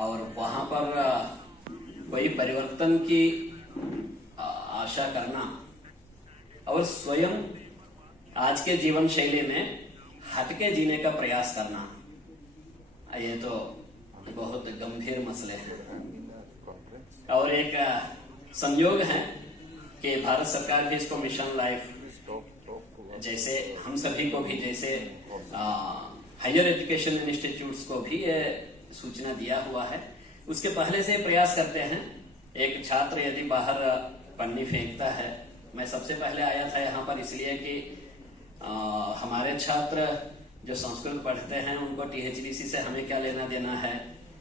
और वहां पर कोई परिवर्तन की आशा करना और स्वयं आज के जीवन शैली में हटके जीने का प्रयास करना, ये तो बहुत गंभीर मसले हैं। और एक संयोग है कि भारत सरकार भी इसको मिशन लाइफ, जैसे हम सभी को भी, जैसे हायर एजुकेशन इंस्टीट्यूट्स को भी ये सूचना दिया हुआ है, उसके पहले से प्रयास करते हैं। एक छात्र यदि बाहर पन्नी फेंकता है, मैं सबसे पहले आया था यहाँ पर इसलिए कि हमारे छात्र जो संस्कृत पढ़ते हैं उनको THDC से हमें क्या लेना देना है,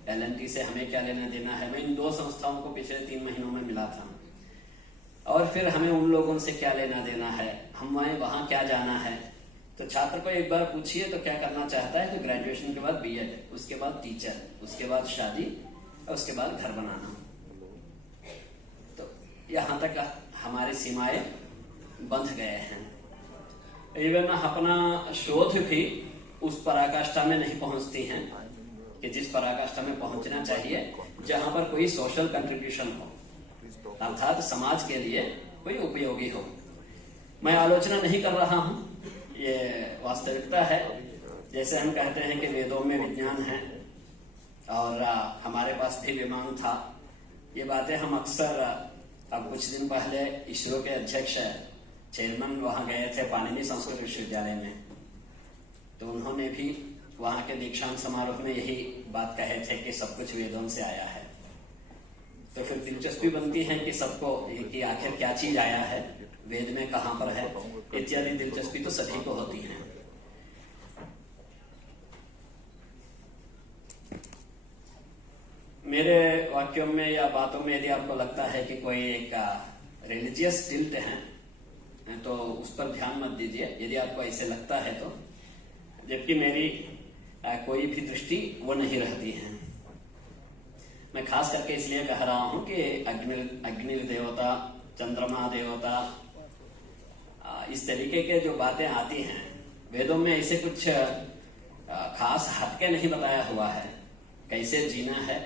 LNT से हमें क्या लेना देना है। मैं इन दो संस्थाओं को पिछले 3 महीनों में मिला था, और फिर हमें उन लोगों से क्या लेना देना है, हम वहाँ क्या जाना है। तो छात्र को एक बार पूछिए तो क्या करना चाहता है, तो ग्रेजुएशन के बाद BEd, उसके बाद टीचर, उसके बाद शादी, और उसके बाद घर बनाना। तो यहाँ तक हमारी सीमाएं बंध गए हैं। इवन अपना शोध भी उस पराकाष्ठा में नहीं पहुंचती हैं कि जिस पराकाष्ठा में पहुंचना चाहिए, जहां पर कोई सोशल कंट्रीब्यूशन हो, अर्थात समाज के लिए कोई उपयोगी हो। मैं आलोचना नहीं कर रहा हूं, ये वास्तविकता है। जैसे हम कहते हैं कि वेदों में विज्ञान है और हमारे पास भी विमान था, ये बातें हम अक्सर, अब कुछ दिन पहले इसरो के अध्यक्ष चेयरमैन वहां गए थे पाणिनि संस्कृत विश्वविद्यालय में, तो उन्होंने भी वहां के दीक्षांत समारोह में यही बात कहे थे कि सब कुछ वेदों से आया है। तो फिर दिलचस्पी बनती है कि सबको कि आखिर क्या चीज आया है, वेद में कहां पर है, इत्यादि दिलचस्पी तो सभी को होती है। मेरे वाक्यों में या बातों में यदि आपको लगता है कि कोई एक रिलीजियस टिल्ट है तो उस पर ध्यान मत दीजिए, यदि आपको ऐसे लगता है तो, जबकि मेरी कोई भी दृष्टि वो नहीं रहती है। मैं खास करके इसलिए कह रहा हूं कि अग्नि देवता, चंद्रमा देवता, इस तरीके के जो बातें आती हैं वेदों में, ऐसे कुछ खास हटके नहीं बताया हुआ है। कैसे जीना है,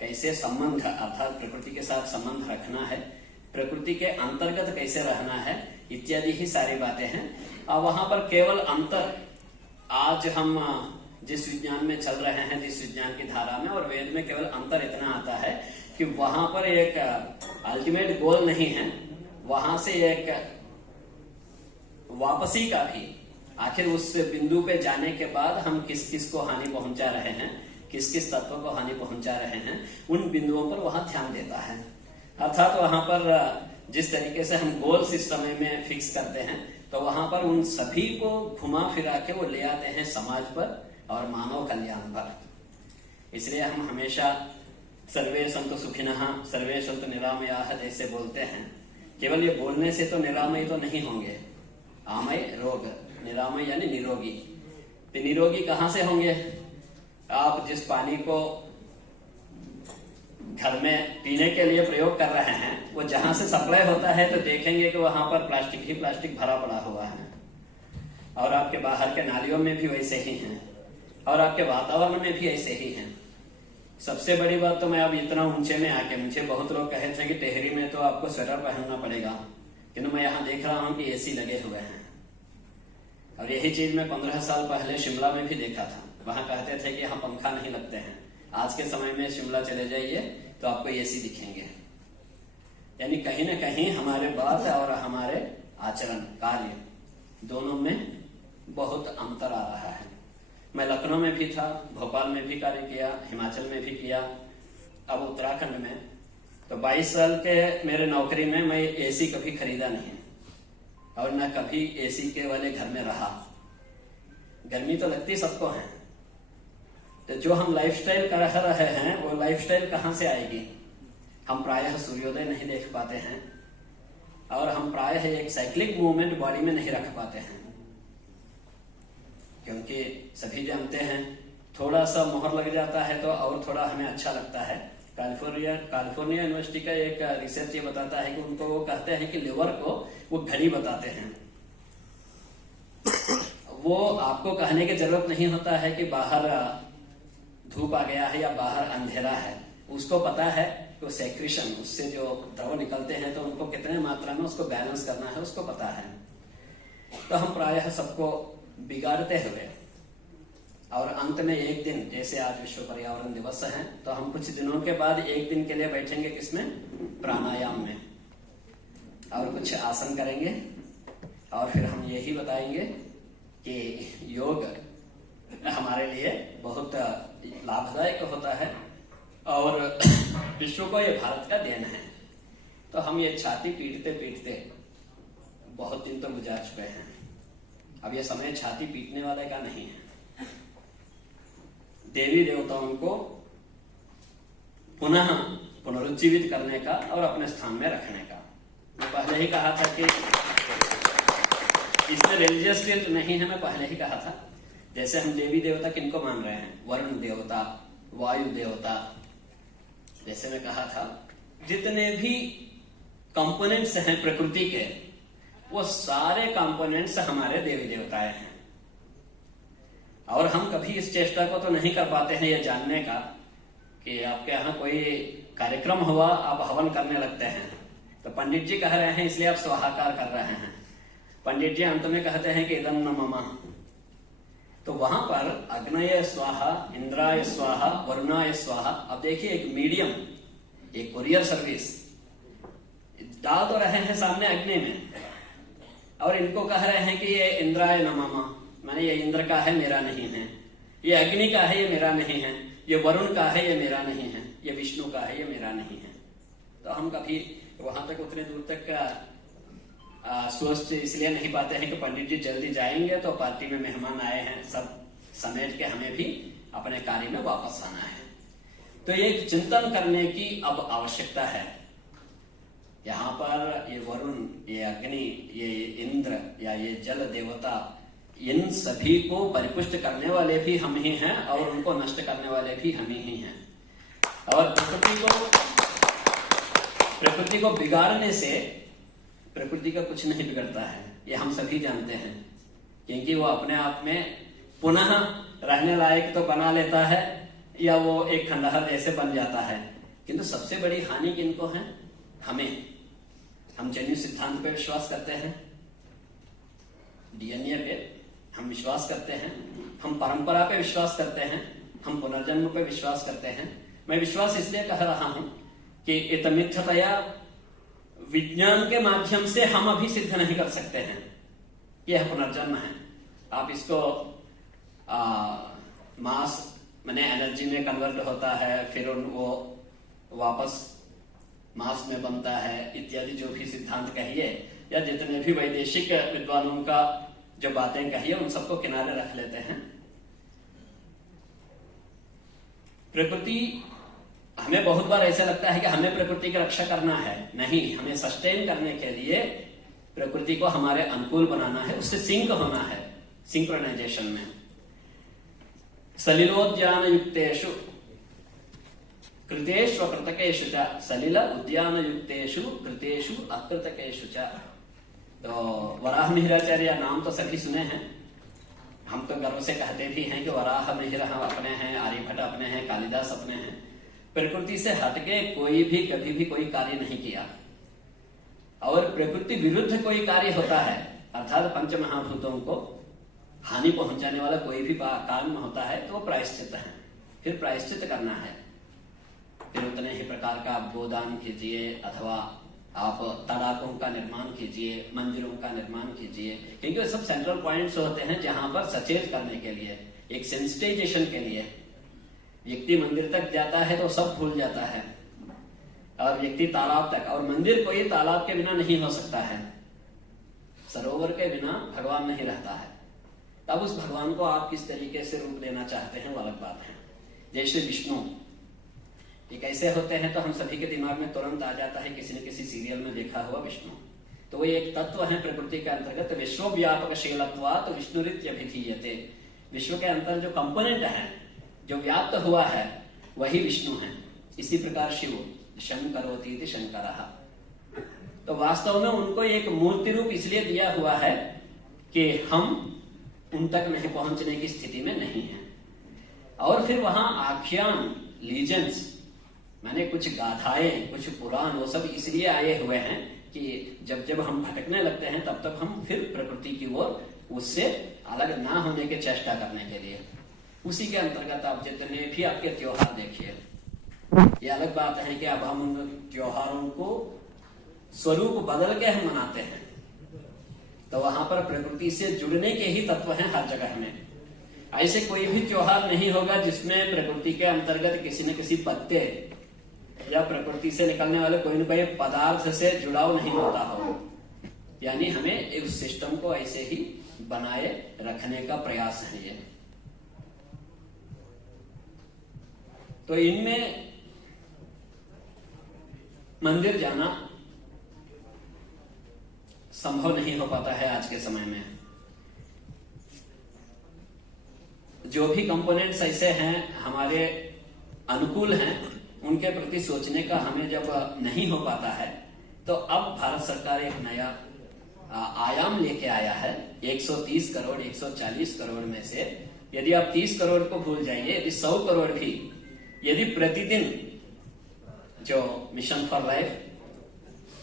कैसे संबंध अर्थात प्रकृति के साथ संबंध रखना है, प्रकृति के अंतर्गत कैसे रहना है, इत्यादि ही सारी बातें हैं। और वहां पर केवल अंतर, आज हम जिस विज्ञान में चल रहे हैं, जिस विज्ञान की धारा में, और वेद में केवल अंतर इतना आता है कि वहां पर एक अल्टीमेट गोल नहीं है, वहां से एक वापसी का भी, आखिर उस बिंदु पे जाने के बाद हम किस किस को हानि पहुंचा रहे हैं, किस किस तत्व को हानि पहुंचा रहे हैं, उन बिंदुओं पर वहां ध्यान देता है। अर्थात वहां पर जिस तरीके से हम गोल्स इस समय में फिक्स करते हैं, तो वहां पर उन सभी को घुमा फिरा के वो ले आते हैं समाज पर और मानव कल्याण पर। इसलिए हम हमेशा सर्वे संतु सुखिनः सर्वे संतु निरामयाः जैसे बोलते हैं। केवल ये बोलने से तो निरामय तो नहीं होंगे, आमय रोग, निरामय यानी निरोगी। तो निरोगी कहां से होंगे? आप जिस पानी को घर में पीने के लिए प्रयोग कर रहे हैं, वो जहां से सप्लाई होता है तो देखेंगे कि वहां पर प्लास्टिक ही प्लास्टिक भरा पड़ा हुआ है, और आपके बाहर के नालियों में भी वैसे ही हैं, और आपके वातावरण में भी ऐसे ही हैं। सबसे बड़ी बात तो मैं अब इतना ऊंचे में आके, मुझे बहुत लोग कहे थे कि टेहरी में तो आपको स्वेटर पहनना पड़ेगा, किंतु मैं यहाँ देख रहा हूँ कि AC लगे हुए हैं। और यही चीज मैं 15 साल पहले शिमला में भी देखा था। वहां कहते थे कि यहाँ पंखा नहीं लगते हैं। आज के समय में शिमला चले जाइए तो आपको AC दिखेंगे। यानी कहीं ना कहीं हमारे बात और हमारे आचरण, कार्य, दोनों में बहुत अंतर आ रहा है। मैं लखनऊ में भी था, भोपाल में भी कार्य किया, हिमाचल में भी किया, अब उत्तराखंड में। तो 22 साल के मेरे नौकरी में मैं AC कभी खरीदा नहीं, और न कभी AC के वाले घर में रहा। गर्मी तो लगती सबको है, तो जो हम लाइफस्टाइल कर रहे हैं वो लाइफस्टाइल कहां से आएगी? हम प्रायः सूर्योदय नहीं देख पाते हैं, और हम प्रायः एक साइक्लिक मूवमेंट बॉडी में नहीं रख पाते हैं, क्योंकि सभी जानते हैं थोड़ा सा मोहर लग जाता है तो और थोड़ा हमें अच्छा लगता है। कैलिफोर्निया यूनिवर्सिटी का एक रिसर्च ये बताता है कि उनको वो कहते हैं कि लिवर को वो घड़ी बताते हैं। वो आपको कहने की जरूरत नहीं होता है कि बाहर धूप आ गया है या बाहर अंधेरा है, उसको पता है कि वो सेक्रेशन, उससे जो द्रव निकलते हैं तो उनको कितने मात्रा में उसको बैलेंस करना है उसको पता है। तो हम प्रायः सबको बिगाड़ते हुए और अंत में एक दिन, जैसे आज विश्व पर्यावरण दिवस है, तो हम कुछ दिनों के बाद एक दिन के लिए बैठेंगे किसमें, प्राणायाम में, और कुछ आसन करेंगे और फिर हम यही बताएंगे कि योग हमारे लिए बहुत लाभदायक होता है और विश्व को ये भारत का देन है। तो हम ये छाती पीटते पीटते बहुत दिन तो गुजार चुके हैं। अब ये समय छाती पीटने वाले का नहीं है, देवी देवताओं को पुनः पुनरुज्जीवित करने का और अपने स्थान में रखने का। मैं पहले ही कहा था कि इसमें रिलीजियस टिल्ट नहीं है, मैं पहले ही कहा था। जैसे हम देवी देवता किनको मान रहे हैं, वरुण देवता, वायु देवता, जैसे मैं कहा था जितने भी कंपोनेंट्स हैं प्रकृति के, वो सारे कंपोनेंट्स हमारे देवी देवताएं हैं। और हम कभी इस चेष्टा को तो नहीं कर पाते हैं ये जानने का कि आपके यहाँ कोई कार्यक्रम हुआ, आप हवन करने लगते हैं, तो पंडित जी कह रहे हैं इसलिए आप स्वाहाकार कर रहे हैं। पंडित जी अंत में कहते हैं कि इदं न मम, तो वहां पर अग्नये स्वाहा, इंद्राय स्वाहा, वरुणाय स्वाहा। अब देखिए एक मीडियम, एक कुरियर सर्विस डाल तो रहे हैं सामने अग्नि में, और इनको कह रहे हैं कि ये इंद्राय न मम, माने ये इंद्र का है मेरा नहीं है, ये अग्नि का है ये मेरा नहीं है, ये वरुण का है ये मेरा नहीं है, ये विष्णु का है ये मेरा नहीं है। तो हम कभी वहां तक उतने दूर तक सोच इसलिए नहीं पाते हैं कि पंडित जी जल्दी जाएंगे तो पार्टी में मेहमान आए हैं, सब समेट के हमें भी अपने कार्य में वापस आना है। तो ये चिंतन करने की अब आवश्यकता है। यहाँ पर ये वरुण, ये अग्नि, ये इंद्र या ये जल देवता, इन सभी को परिपुष्ट करने वाले भी हम ही हैं और उनको नष्ट करने वाले भी हम ही हैं। और प्रकृति को बिगाड़ने से प्रकृति का कुछ नहीं बिगड़ता है, ये हम सभी जानते हैं, क्योंकि वो अपने आप में पुनः रहने लायक तो बना लेता है या वो एक खंडहर जैसे बन जाता है। किंतु सबसे बड़ी हानि किनको है, हमें। हम जन्यु सिद्धांत पे विश्वास करते हैं, डीएनए पे हम विश्वास करते हैं, हम परंपरा पे विश्वास करते हैं, हम पुनर्जन्म पे विश्वास करते हैं। मैं विश्वास इसलिए कह रहा हूं कि इतमिथतया विज्ञान के माध्यम से हम अभी सिद्ध नहीं कर सकते हैं कि यह पुनर्जन्म है। आप इसको मास माने एनर्जी में कन्वर्ट होता है, फिर वो वापस मास में बनता है, इत्यादि जो भी सिद्धांत कहिए या जितने भी वैदेशिक विद्वानों का जो बातें कहिए उन सबको किनारे रख लेते हैं। प्रकृति, हमें बहुत बार ऐसा लगता है कि हमें प्रकृति की रक्षा करना है। नहीं, हमें सस्टेन करने के लिए प्रकृति को हमारे अनुकूल बनाना है, उससे सिंक होना है, सिंक्रोनाइजेशन में। सलिलोद्यान युक्तेषु कृतेषु अकृतकेषु च, सलिल उद्यान युक्तेषु कृतेषु अकृतकेषु च। तो वराह मिहिराचार्य नाम तो सभी सुने हैं, हम तो गर्व से कहते भी हैं कि वराह मिहिर हम अपने हैं, आर्यभट्ट अपने हैं, कालिदास अपने हैं। प्रकृति से हटके कोई भी कभी भी कोई कार्य नहीं किया, और प्रकृति विरुद्ध कोई कार्य होता है अर्थात पंच महाभूतों को हानि पहुंचाने वाला कोई भी काम होता है तो वो प्रायश्चित है। फिर प्रायश्चित करना है, फिर उतने ही प्रकार का आप गोदान कीजिए अथवा आप तालाबों का निर्माण कीजिए, मंदिरों का निर्माण कीजिए, क्योंकि सब सेंट्रल पॉइंट्स होते हैं जहां पर सचेत करने के लिए, एक सेंसिटाइजेशन के लिए। व्यक्ति मंदिर तक जाता है तो सब भूल जाता है, और व्यक्ति तालाब तक, और मंदिर कोई तालाब के बिना नहीं हो सकता है, सरोवर के बिना भगवान नहीं रहता है। तब उस भगवान को आप किस तरीके से रूप देना चाहते हैं वो अलग बात है। जैसे विष्णु, ये कैसे होते हैं तो हम सभी के दिमाग में तुरंत आ जाता है किसी न किसी सीरियल में देखा हुआ विष्णु। तो वो एक तत्व है प्रकृति के अंतर्गत, विश्वव्यापक शीलत्वात् विष्णुरित्यभिधीयते। विश्व के अंतर जो कंपोनेंट है, जो व्याप्त हुआ है, वही विष्णु है। इसी प्रकार शिव शंकरोति इति शंकरः। तो वास्तव में उनको एक मूर्ति रूप इसलिए दिया हुआ है कि हम उन तक नहीं पहुंचने की स्थिति में नहीं है। और फिर वहां आख्यान, लीजेंड्स, मैंने कुछ गाथाएं, कुछ पुराण, वो सब इसलिए आए हुए हैं कि जब जब हम भटकने लगते हैं तब तक हम फिर प्रकृति की ओर उससे अलग ना होने की चेष्टा करने के लिए। उसी के अंतर्गत आप जितने भी आपके त्योहार देखिए, ये अलग बात है कि अब हम उन त्योहारों को स्वरूप बदल के हम मनाते हैं, तो वहां पर प्रकृति से जुड़ने के ही तत्व हैं हर जगह में। ऐसे कोई भी त्योहार नहीं होगा जिसमें प्रकृति के अंतर्गत किसी न किसी पत्ते या प्रकृति से निकलने वाले कोई न कोई पदार्थ से जुड़ाव नहीं होता हो। यानी हमें इस सिस्टम को ऐसे ही बनाए रखने का प्रयास है ये। तो इनमें मंदिर जाना संभव नहीं हो पाता है आज के समय में। जो भी कंपोनेंट्स ऐसे हैं हमारे अनुकूल हैं, उनके प्रति सोचने का हमें जब नहीं हो पाता है, तो अब भारत सरकार एक नया आयाम लेके आया है। 130 करोड़ 140 करोड़ में से यदि आप 30 करोड़ को भूल जाइए, यदि 100 करोड़ भी यदि प्रतिदिन जो mission for life,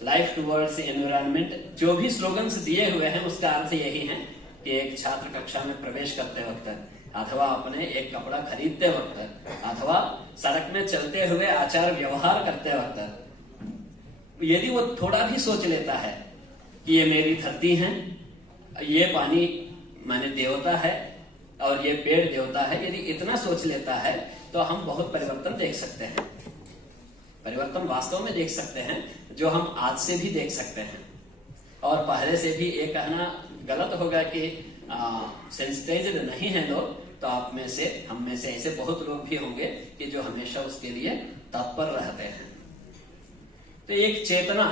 life towards environment, जो भी स्लोगन्स दिए हुए हैं उसका अर्थ यही है कि एक छात्र कक्षा में प्रवेश करते वक्त, अथवा अपने एक कपड़ा खरीदते वक्त, अथवा सड़क में चलते हुए आचार व्यवहार करते वक्त यदि वो थोड़ा भी सोच लेता है कि ये मेरी धरती है, ये पानी माने देवता है और ये पेड़ देवता है, यदि इतना सोच लेता है तो हम बहुत परिवर्तन देख सकते हैं। परिवर्तन वास्तव में देख सकते हैं जो हम आज से भी देख सकते हैं। और पहले से भी ये कहना गलत होगा कि सेंसिटाइज्ड नहीं है लोग, तो आप में से, हम में से ऐसे बहुत लोग भी होंगे कि जो हमेशा उसके लिए तत्पर रहते हैं। तो एक चेतना,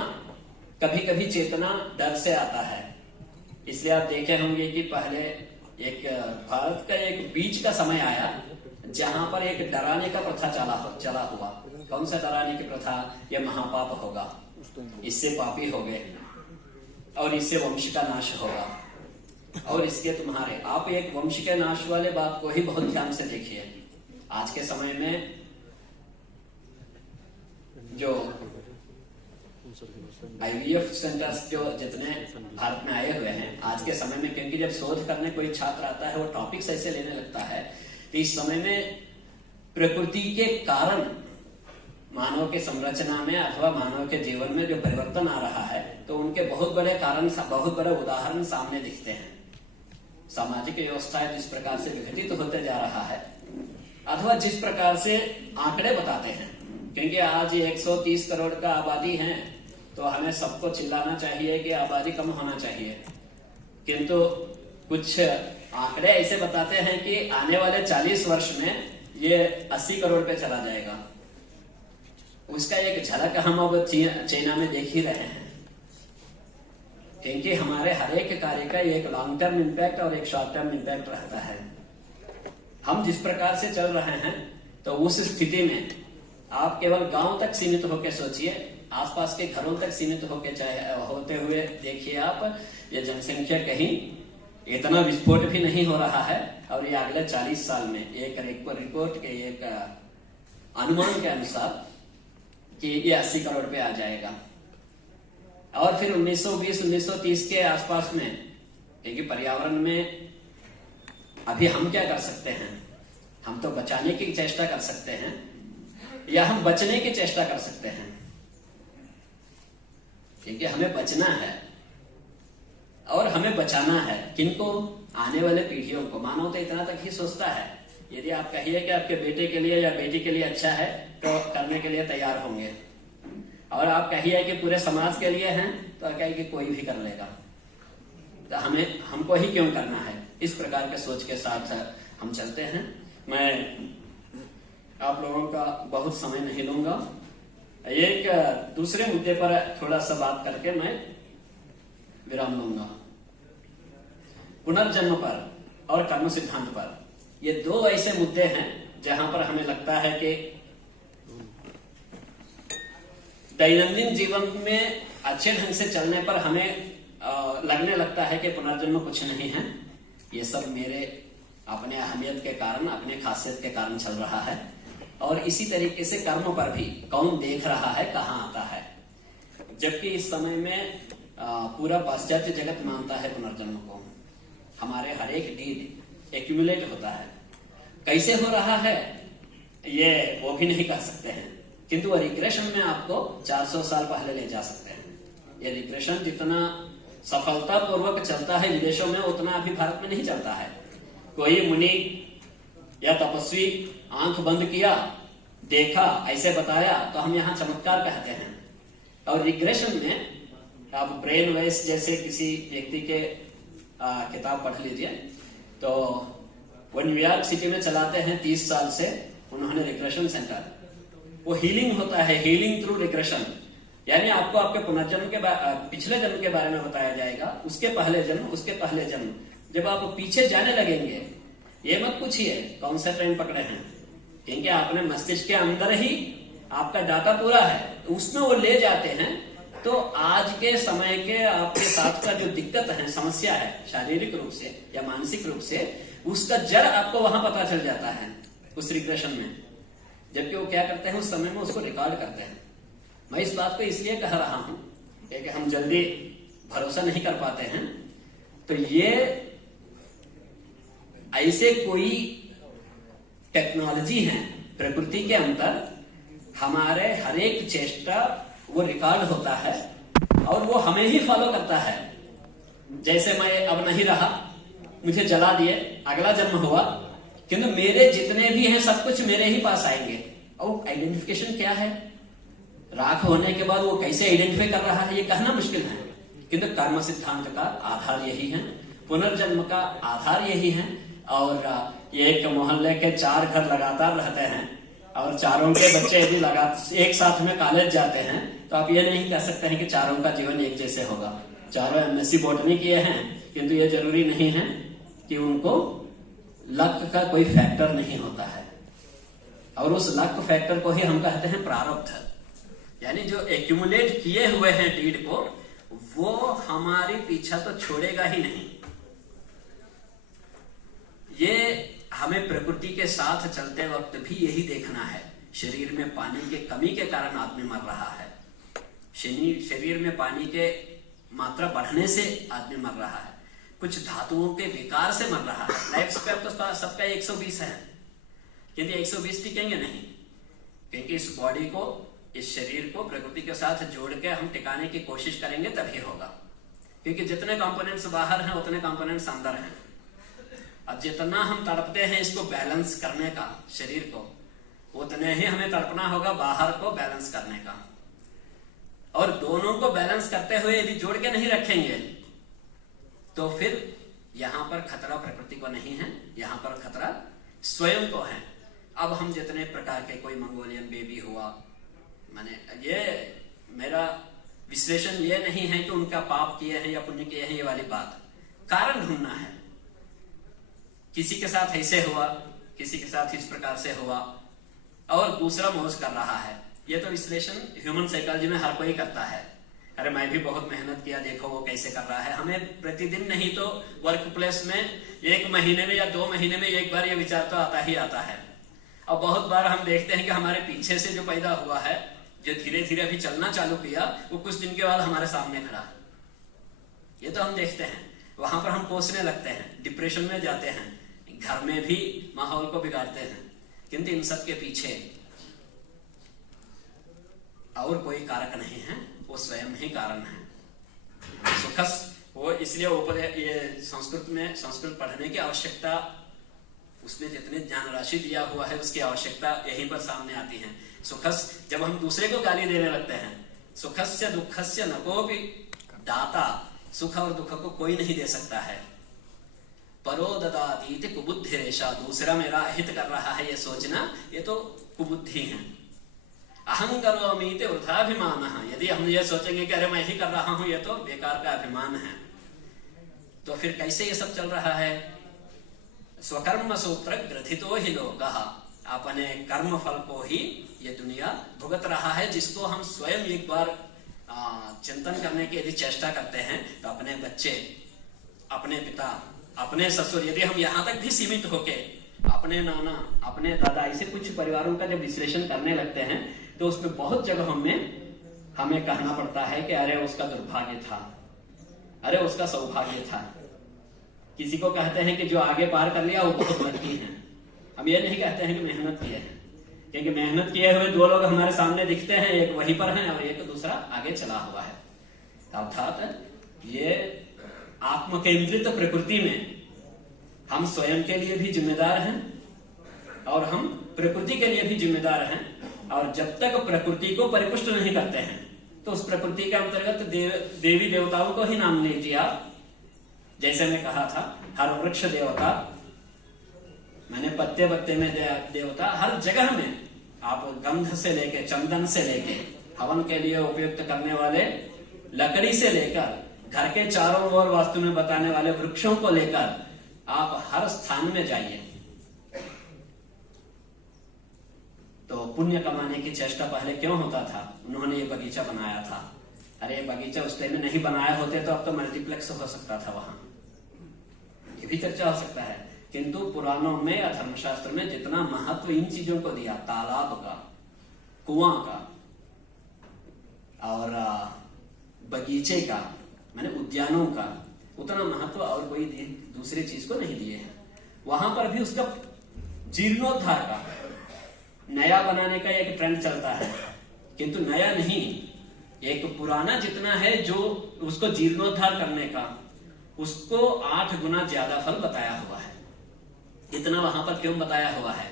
कभी कभी चेतना डर से आता है। इसलिए आप देखे होंगे कि पहले एक भारत का एक बीच का समय आया जहां पर एक डराने का प्रथा चला हुआ। कौन सा डराने की प्रथा? यह महापाप होगा, इससे पापी हो गए और इससे वंश का नाश होगा, और इसके तुम्हारे, आप एक वंश के नाश वाले बात को ही बहुत ध्यान से देखिए। आज के समय में जो IVF सेंटर्स जो जितने भारत में आए हुए हैं आज के समय में, क्योंकि जब शोध करने कोई छात्र आता है वो टॉपिक्स ऐसे लेने लगता है कि इस समय में प्रकृति के कारण मानव के संरचना में अथवा मानव के जीवन में जो परिवर्तन आ रहा है, तो उनके बहुत बड़े कारण, बहुत बड़े उदाहरण सामने दिखते हैं। सामाजिक व्यवस्थाएं जिस प्रकार से विघटित होते जा रहा है, अथवा जिस प्रकार से आंकड़े बताते हैं, क्योंकि आज 130 करोड़ का आबादी है तो हमें सबको चिल्लाना चाहिए कि आबादी कम होना चाहिए, किंतु कुछ आंकड़े ऐसे बताते हैं कि आने वाले 40 वर्ष में ये 80 करोड़ पे चला जाएगा। उसका एक झलक हम अब चाइना में देख ही रहे हैं, क्योंकि हमारे हर एक कार्य का एक लॉन्ग टर्म इम्पैक्ट और एक शॉर्ट टर्म इम्पैक्ट रहता है। हम जिस प्रकार से चल रहे हैं, तो उस स्थिति में आप केवल गांव तक सीमित होकर सोचिए, आसपास के घरों तक सीमित होते हुए देखिए आप, ये जनसंख्या कहीं इतना विस्फोट भी नहीं हो रहा है। और ये अगले 40 साल में एक रिपोर्ट के एक अनुमान के अनुसार कि ये 80 करोड़ पे आ जाएगा। और फिर 1920-1930 के आसपास में, क्योंकि पर्यावरण में अभी हम क्या कर सकते हैं, हम तो बचाने की चेष्टा कर सकते हैं या हम बचने की चेष्टा कर सकते हैं, क्योंकि हमें बचना है और हमें बचाना है। किनको? आने वाले पीढ़ियों को। मानव तो इतना तक ही सोचता है, यदि आप कहिए कि आपके बेटे के लिए या बेटी के लिए अच्छा है तो करने के लिए तैयार होंगे, और आप कहिए कि पूरे समाज के लिए हैं तो कहिए कि कोई भी कर लेगा, तो हमको ही क्यों करना है। इस प्रकार के सोच के साथ हम चलते हैं। मैं आप लोगों का बहुत समय नहीं लूंगा, एक दूसरे मुद्दे पर थोड़ा सा बात करके मैं विराम लूंगा। पुनर्जन्म पर और कर्म सिद्धांत पर, ये दो ऐसे मुद्दे हैं जहां पर हमें लगता है कि दैनंदिन जीवन में अच्छे ढंग से चलने पर हमें लगने लगता है कि पुनर्जन्म कुछ नहीं है। ये सब मेरे अपने अहमियत के कारण, अपने खासियत के कारण चल रहा है। और इसी तरीके से कर्म पर भी कौन देख रहा है, कहाँ आता है। जबकि इस समय में पूरा पाश्चात्य जगत मानता है पुनर्जन्म को। हमारे हर एक डीड एक्यूमुलेट होता है। कैसे हो रहा है ये वो भी नहीं कह सकते हैं, किंतु वो रिग्रेशन में आपको 400 साल पहले ले जा सकते हैं। ये रिग्रेशन जितना सफलता पूर्वक चलता है विदेशों में, उतना अभी भारत में नहीं चलता है। कोई मुनि या तपस्वी आंख बंद किया, देखा, ऐसे बताया तो हम यहाँ चमत्कार कहते हैं। और रिग्रेशन में आप ब्रेन वेस जैसे किसी व्यक्ति के किताब पढ़ लीजिए, तो वो न्यूयॉर्क सिटी में चलाते हैं 30 साल से उन्होंने रिग्रेशन सेंटर। वो हीलिंग होता है, हीलिंग थ्रू रिग्रेशन। यानी आपको आपके पुनर्जन्म के पिछले जन्म के बारे में बताया जाएगा, उसके पहले जन्म, उसके पहले जन्म। जब आप पीछे जाने लगेंगे, ये मत पूछिए कौन सा ट्रेन पकड़े हैं, क्योंकि आपने मस्तिष्क के अंदर ही आपका डाटा पूरा है, उसमें वो ले जाते हैं। तो आज के समय के आपके साथ का जो दिक्कत है, समस्या है, शारीरिक रूप से या मानसिक रूप से, उसका जड़ आपको वहां पता चल जाता है उस रिग्रेशन में। जबकि वो क्या करते हैं, उस समय में उसको रिकॉर्ड करते हैं। मैं इस बात को इसलिए कह रहा हूं कि हम जल्दी भरोसा नहीं कर पाते हैं। तो ये ऐसे कोई टेक्नोलॉजी है प्रकृति के अंदर, हमारे हर एक चेष्टा वो रिकॉर्ड होता है और वो हमें ही फॉलो करता है। जैसे मैं अब नहीं रहा, मुझे जला दिए, अगला जन्म हुआ, किंतु मेरे जितने भी हैं सब कुछ मेरे ही पास आएंगे। और आइडेंटिफिकेशन क्या है, राख होने के बाद वो कैसे आइडेंटिफाई कर रहा है ये कहना मुश्किल है, किंतु कर्म सिद्धांत का आधार यही है, पुनर्जन्म का आधार यही है। और एक मोहल्ले के 4 घर लगातार रहते हैं और चारों के बच्चे यदि एक साथ में कॉलेज जाते हैं, तो आप ये नहीं कह सकते हैं कि चारों का जीवन एक जैसे होगा। चारों एमएससी बॉटनी किए हैं, किंतु ये जरूरी नहीं है कि उनको लक का कोई फैक्टर नहीं होता है। और उस लक फैक्टर को ही हम कहते हैं प्रारब्ध। यानी जो एक्यूमुलेट किए हुए हैं डीड को, वो हमारी पीछा तो छोड़ेगा ही नहीं। ये हमें प्रकृति के साथ चलते वक्त भी यही देखना है। शरीर में पानी की कमी के कारण आदमी मर रहा है, शरीर में पानी के मात्रा बढ़ने से आदमी मर रहा है, कुछ धातुओं के विकार से मर रहा है। लाइफ स्पैन तो सबका 120 है, यदि 120 टिकेंगे नहीं, क्योंकि इस बॉडी को, इस शरीर को प्रकृति के साथ जोड़ के हम टिकाने की कोशिश करेंगे तभी होगा। क्योंकि जितने कंपोनेंट्स बाहर हैं उतने कंपोनेंट्स अंदर हैं। अब जितना हम तड़पते हैं इसको बैलेंस करने का शरीर को, उतने ही हमें तड़पना होगा बाहर को बैलेंस करने का। और दोनों को बैलेंस करते हुए यदि जोड़ के नहीं रखेंगे तो फिर यहां पर खतरा प्रकृति को नहीं है, यहां पर खतरा स्वयं को है। अब हम जितने प्रकार के, कोई मंगोलियन बेबी हुआ, माने ये मेरा विश्लेषण ये नहीं है कि उनका पाप किए हैं या पुण्य किए हैं, ये वाली बात, कारण ढूंढना है। किसी के साथ ऐसे हुआ, किसी के साथ इस प्रकार से हुआ और दूसरा मौज कर रहा है। ये तो विश्लेषण ह्यूमन साइकोलॉजी में हर कोई करता है। अरे मैं भी बहुत मेहनत किया, देखो वो कैसे कर रहा है। हमें प्रतिदिन नहीं तो वर्क प्लेस में 1 महीने में या 2 महीने में एक बार ये विचार तो आता ही आता है। और बहुत बार हम देखते हैं कि हमारे पीछे से जो पैदा हुआ है, जो धीरे धीरे अभी चलना चालू किया, वो कुछ दिन के बाद हमारे सामने खड़ा। ये तो हम देखते हैं। वहां पर हम कोसने लगते हैं, डिप्रेशन में जाते हैं, घर में भी माहौल को बिगाड़ते हैं। किंतु इन सब के पीछे और कोई कारक नहीं है, वो स्वयं ही कारण है। सुखस वो इसलिए ऊपर ये संस्कृत पढ़ने की आवश्यकता, उसमें जितने ज्ञान राशि दिया हुआ है उसकी आवश्यकता यहीं पर सामने आती है। सुखस, जब हम दूसरे को गाली देने लगते हैं, सुखस्य दुखस्य न कोपि दाता, सुख और दुख को कोई नहीं दे सकता है। परो ददाति कुबुद्धि रेशा, दूसरा मेरा हित कर रहा है ये सोचना, ये तो कुबुद्धि है। अहं करोमि इति वृथाभिमानः, यदि हम ये सोचेंगे कि अरे मैं ही कर रहा हूं, ये तो बेकार का अभिमान है। तो फिर कैसे ये सब चल रहा है? स्वकर्म सूत्र ग्रथितो ही लोकः, अपने कर्म फल को ही ये दुनिया भुगत रहा है। जिसको हम स्वयं एक बार चिंतन करने की यदि चेष्टा करते हैं तो अपने बच्चे, अपने पिता, अपने ससुर, यदि हम यहाँ तक भी सीमित होके अपने नाना, अपने दादा, ऐसे कुछ परिवारों का जब विश्लेषण करने लगते हैं तो उसमें बहुत जगह हमें कहना पड़ता है कि अरे उसका दुर्भाग्य था, अरे उसका सौभाग्य था। किसी को कहते हैं कि जो आगे पार कर लिया वो बहुत लकी है। हम ये नहीं कहते हैं कि मेहनत किए हैं, क्योंकि मेहनत किए हुए दो लोग हमारे सामने दिखते हैं, एक वहीं पर है और एक दूसरा आगे चला हुआ है। अर्थात ये आत्मकेंद्रित प्रकृति में हम स्वयं के लिए भी जिम्मेदार हैं और हम प्रकृति के लिए भी जिम्मेदार हैं। और जब तक प्रकृति को परिपुष्ट नहीं करते हैं तो उस प्रकृति के अंतर्गत देवी देवताओं को ही नाम लीजिए आप। जैसे मैं कहा था, हर वृक्ष देवता, मैंने पत्ते पत्ते में देवता, हर जगह में आप गंध से लेके, चंदन से लेके, हवन के लिए उपयुक्त करने वाले लकड़ी से लेकर, घर के चारों ओर वास्तु में बताने वाले वृक्षों को लेकर आप हर स्थान में जाइए। तो पुण्य कमाने की चेष्टा पहले क्यों होता था? उन्होंने ये बगीचा बनाया था। अरे बगीचा उस टाइम में नहीं बनाया होते तो अब तो मल्टीप्लेक्स हो सकता था वहां, ये भी चर्चा हो सकता है। किंतु पुराणों में या धर्मशास्त्र में जितना महत्व इन चीजों को दिया, तालाब का, कुआं का और बगीचे का, माने उद्यानों का, उतना महत्व और कोई दूसरी चीज को नहीं दिए हैं। वहां पर भी उसका जीर्णोद्धार का, नया बनाने का एक ट्रेंड चलता है, किंतु नया नहीं, एक पुराना जितना है जो उसको जीर्णोद्धार करने का, उसको 8 गुना ज्यादा फल बताया हुआ है। इतना वहां पर क्यों बताया हुआ है?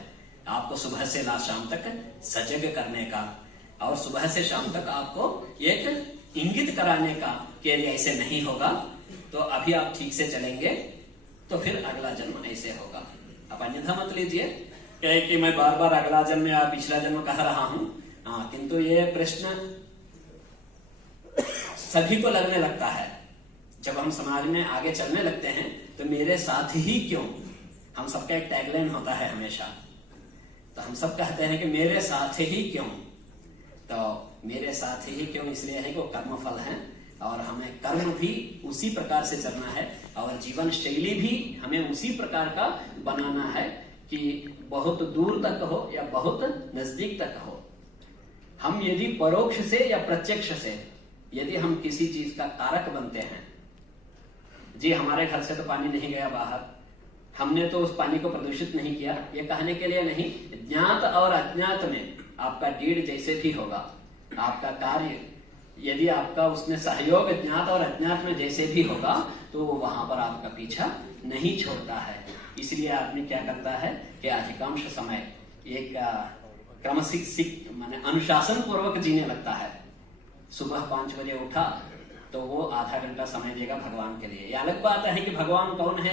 आपको सुबह से शाम तक सजग करने का और सुबह से शाम तक आपको एक इंगित कराने का कि यदि ऐसे नहीं होगा तो अभी आप ठीक से चलेंगे तो फिर अगला जन्म ऐसे होगा। आप अन्यथा मत लीजिए कि मैं बार बार अगला जन्म या पिछला जन्म कह रहा हूं। किंतु ये प्रश्न सभी को लगने लगता है जब हम समाज में आगे चलने लगते हैं। तो मेरे साथ ही क्यों, हम सबका एक टैगलाइन होता है हमेशा, तो हम सब कहते हैं कि मेरे साथ ही क्यों। तो मेरे साथ ही क्यों इसलिए है कि वो कर्म फल है और हमें कर्म भी उसी प्रकार से चलना है और जीवन शैली भी हमें उसी प्रकार का बनाना है कि बहुत दूर तक हो या बहुत नजदीक तक हो। हम यदि परोक्ष से या प्रत्यक्ष से यदि हम किसी चीज का कारक बनते हैं, जी हमारे घर से तो पानी नहीं गया बाहर, हमने तो उस पानी को प्रदूषित नहीं किया, ये कहने के लिए नहीं। ज्ञात और अज्ञात में आपका डीड जैसे भी होगा, आपका कार्य यदि आपका उसमें सहयोग ज्ञात और अज्ञात में जैसे भी होगा तो वहां पर आपका पीछा नहीं छोड़ता है। इसलिए आदमी क्या करता है कि अधिकांश समय एक क्रमशिक माने अनुशासन पूर्वक जीने लगता है। सुबह 5 बजे उठा तो वो आधा घंटा समय देगा भगवान के लिए। ये अलग बात है कि भगवान कौन है